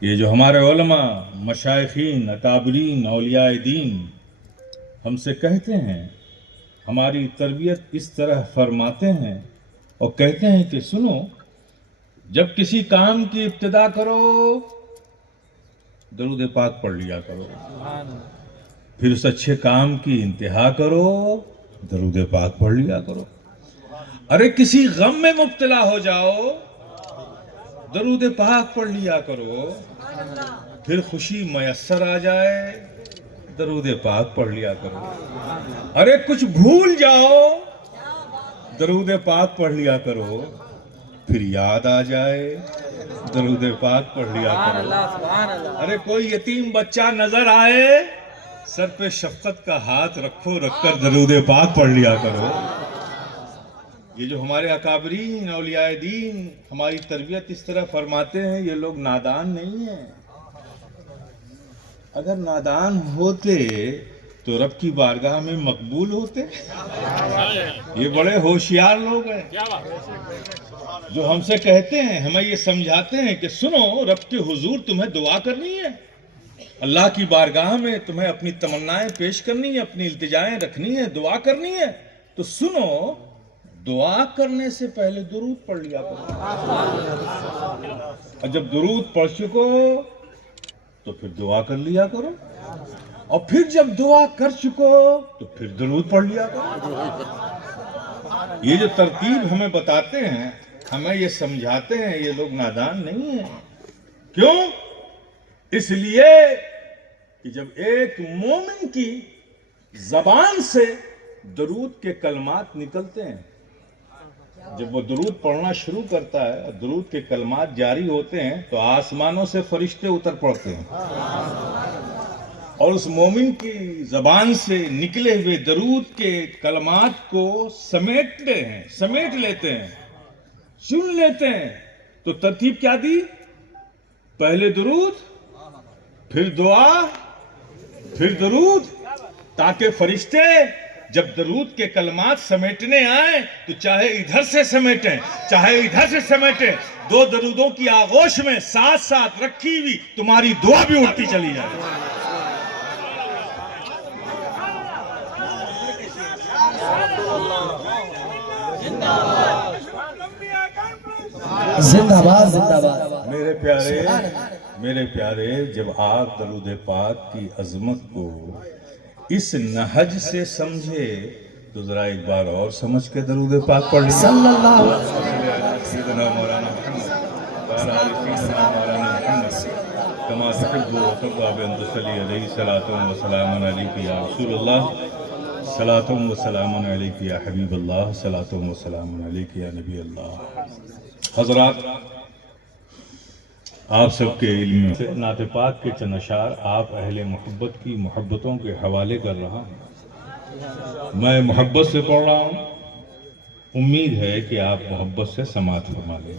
یہ جو ہمارے علماء، مشائخین، اکابرین، اولیاء دین ہم سے کہتے ہیں، ہماری تربیت اس طرح فرماتے ہیں اور کہتے ہیں کہ سنو، جب کسی کام کی ابتدا کرو درود پاک پڑھ لیا کرو، پھر اس اچھے کام کی انتہا کرو درود پاک پڑھ لیا کرو۔ ارے کسی غم میں مبتلا ہو جاؤ درود پاک پڑھ لیا کرو، پھر خوشی میسر آ جائے درود پاک پڑھ لیا کرو۔ ارے کچھ بھول جاؤ درود پاک پڑھ لیا کرو، پھر یاد آ جائے درود پاک پڑھ لیا کرو۔ ارے کوئی یتیم بچہ نظر آئے سر پہ شفقت کا ہاتھ رکھو، رکھ کر درود پاک پڑھ لیا کرو۔ یہ جو ہمارے اکابرین اولیاء دین ہماری تربیت اس طرح فرماتے ہیں، یہ لوگ نادان نہیں ہیں۔ اگر نادان ہوتے تو رب کی بارگاہ میں مقبول ہوتے۔ یہ بڑے ہوشیار لوگ ہیں جو ہم سے کہتے ہیں، ہمیں یہ سمجھاتے ہیں کہ سنو، رب کے حضور تمہیں دعا کرنی ہے، اللہ کی بارگاہ میں تمہیں اپنی تمنائیں پیش کرنی ہے، اپنی التجائیں رکھنی ہے، دعا کرنی ہے، تو سنو، دعا کرنے سے پہلے درود پڑھ لیا کرو۔ اور جب درود پڑھ چکو تو پھر دعا کر لیا کرو، اور پھر جب دعا کر چکو تو پھر درود پڑھ لیا کرو۔ یہ جو ترتیب ہمیں بتاتے ہیں، ہمیں یہ سمجھاتے ہیں، یہ لوگ نادان نہیں ہیں۔ کیوں؟ اس لیے کہ جب ایک مومن کی زبان سے درود کے کلمات نکلتے ہیں، جب وہ درود پڑھنا شروع کرتا ہے اور درود کے کلمات جاری ہوتے ہیں تو آسمانوں سے فرشتے اتر پڑتے ہیں اور اس مومن کی زبان سے نکلے ہوئے درود کے کلمات کو سمیٹ لیتے ہیں، سن لیتے ہیں۔ تو ترتیب کیا دی؟ پہلے درود، پھر دعا، پھر درود، تاکہ فرشتے جب درود کے کلمات سمیٹنے آئیں تو چاہے ادھر سے سمیٹیں چاہے ادھر سے سمیٹیں، دو درودوں کی آغوش میں ساتھ ساتھ رکھی ہوئی تمہاری دعا بھی اٹھتی چلی جائے۔ زندہ باد، زندہ باد۔ میرے پیارے، جب آپ درود پاک کی عظمت کو اس نہج سے سمجھے تو ذرا ایک بار اور سمجھ کے درود پاک پڑھ لیجیے۔ صلی اللہ علیہ وسلم۔ سیدنا مولانا محمد وعلی آل سیدنا مولانا محمد کما تحب و ترضى بأن تصلي عليه صلاة وسلام عليك يا رسول الله، صلاة وسلام عليك يا حبيب الله، صلاة وسلام عليك يا نبي الله۔ حضرات، آپ سب کے علم سے نعت پاک کے چند اشعار آپ اہل محبت کی محبتوں کے حوالے کر رہا ہوں۔ میں محبت سے پڑھ رہا ہوں، امید ہے کہ آپ محبت سے سماعت فرما لیں۔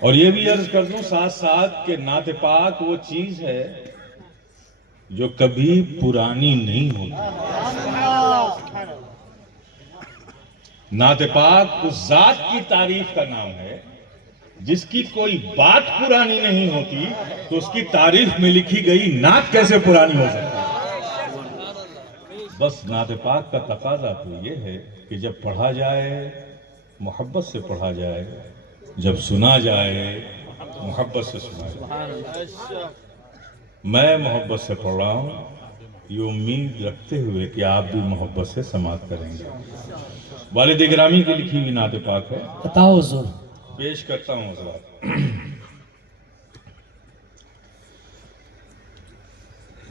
اور یہ بھی عرض کر دوں ساتھ ساتھ کہ نعت پاک وہ چیز ہے جو کبھی پرانی نہیں ہوتی۔ نعت پاک اس ذات کی تعریف کا نام ہے جس کی کوئی بات پرانی نہیں ہوتی، تو اس کی تعریف میں لکھی گئی نعت کیسے پرانی ہو سکتی ہے؟ بس نعت پاک کا تقاضا تو یہ ہے کہ جب پڑھا جائے محبت سے پڑھا جائے، جب سنا جائے محبت سے سنا جائے۔ میں محبت سے پڑھ رہا ہوں، یہ امید رکھتے ہوئے کہ آپ بھی محبت سے سماعت کریں گے۔ والد گرامی کی لکھی ہوئی نعت پاک ہے، بتاؤ حضور۔ پیش کرتا ہوں حضرات۔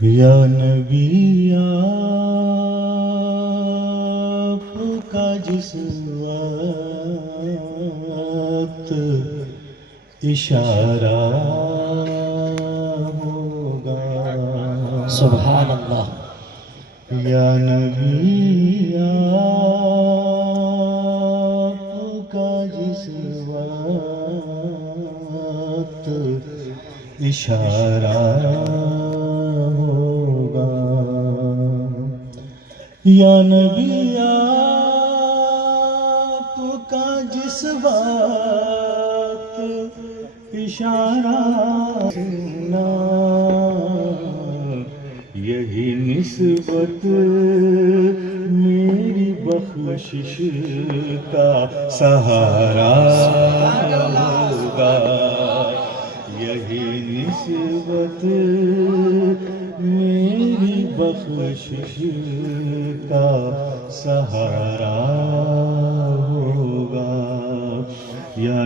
یا نبی آپ کا جس وقت اشارہ ہوگا، سبحان اللہ۔ یا نبی آپ کا جس وقت اشارہ ہوگا، یا نبی آپ کا جس وقت اشارہ سننا، یہی نسبت میری بخشش کا سہارا ہوگا، یہی نسبت میری بخشش کا سہارا ہوگا یا